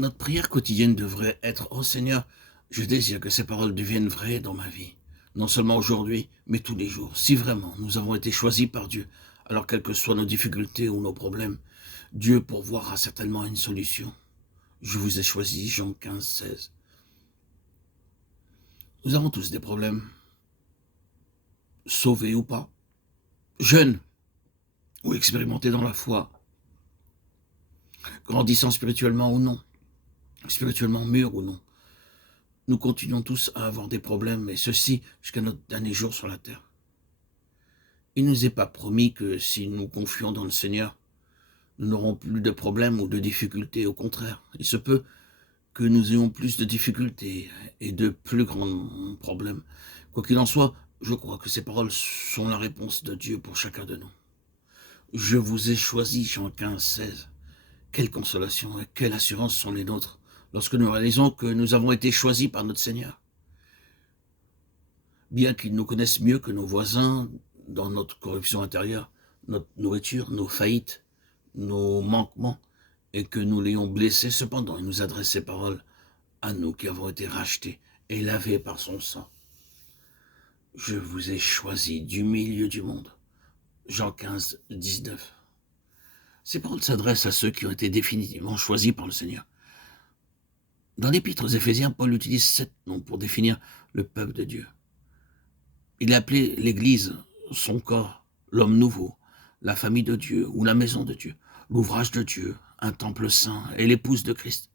Notre prière quotidienne devrait être: « Oh Seigneur, je désire que ces paroles deviennent vraies dans ma vie, non seulement aujourd'hui, mais tous les jours. » Si vraiment nous avons été choisis par Dieu, alors quelles que soient nos difficultés ou nos problèmes, Dieu pourvoira certainement une solution. Je vous ai choisi, Jean 15, 16. Nous avons tous des problèmes, sauvés ou pas, jeunes ou expérimentés dans la foi, grandissant spirituellement ou non, spirituellement mûrs ou non. Nous continuons tous à avoir des problèmes, et ceci jusqu'à notre dernier jour sur la terre. Il ne nous est pas promis que si nous confions dans le Seigneur, nous n'aurons plus de problèmes ou de difficultés. Au contraire, il se peut que nous ayons plus de difficultés et de plus grands problèmes. Quoi qu'il en soit, je crois que ces paroles sont la réponse de Dieu pour chacun de nous. Je vous ai choisi, Jean 15, 16. Quelle consolation et quelle assurance sont les nôtres lorsque nous réalisons que nous avons été choisis par notre Seigneur. Bien qu'il nous connaisse mieux que nos voisins dans notre corruption intérieure, notre nourriture, nos faillites, nos manquements, et que nous l'ayons blessé, cependant il nous adresse ces paroles à nous qui avons été rachetés et lavés par son sang. Je vous ai choisi du milieu du monde. Jean 15, 19. Ces paroles s'adressent à ceux qui ont été définitivement choisis par le Seigneur. Dans l'épître aux Éphésiens, Paul utilise 7 noms pour définir le peuple de Dieu. Il a appelé l'Église son corps, l'homme nouveau, la famille de Dieu ou la maison de Dieu, l'ouvrage de Dieu, un temple saint et l'épouse de Christ.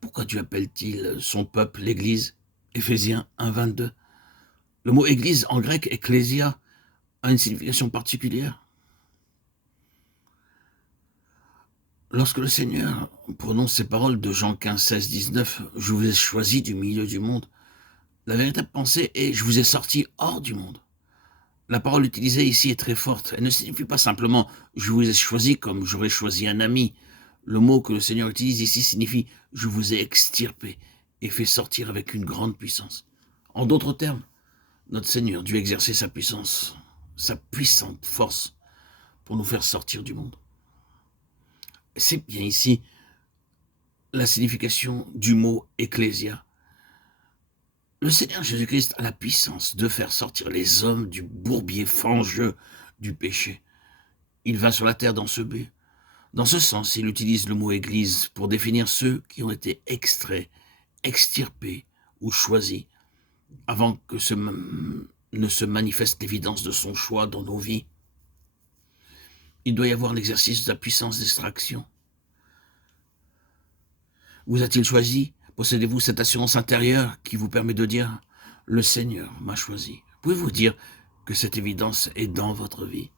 Pourquoi Dieu appelle-t-il son peuple l'Église? Éphésiens 1, 22. Le mot Église en grec, ecclésia, a une signification particulière. Lorsque le Seigneur prononce ces paroles de Jean 15, 16, 19, « Je vous ai choisi du milieu du monde », la véritable pensée est « Je vous ai sorti hors du monde ». La parole utilisée ici est très forte. Elle ne signifie pas simplement « Je vous ai choisi comme j'aurais choisi un ami ». Le mot que le Seigneur utilise ici signifie « Je vous ai extirpé et fait sortir avec une grande puissance ». En d'autres termes, notre Seigneur dut exercer sa puissance, sa puissante force pour nous faire sortir du monde. C'est bien ici la signification du mot « ecclésia ». Le Seigneur Jésus-Christ a la puissance de faire sortir les hommes du bourbier fangeux du péché. Il vint sur la terre dans ce but. Dans ce sens, il utilise le mot « église » pour définir ceux qui ont été extraits, extirpés ou choisis, avant que ne se manifeste l'évidence de son choix dans nos vies. Il doit y avoir l'exercice de la puissance d'extraction. Vous a-t-il choisi? Possédez-vous cette assurance intérieure qui vous permet de dire « Le Seigneur m'a choisi ». Pouvez-vous dire que cette évidence est dans votre vie?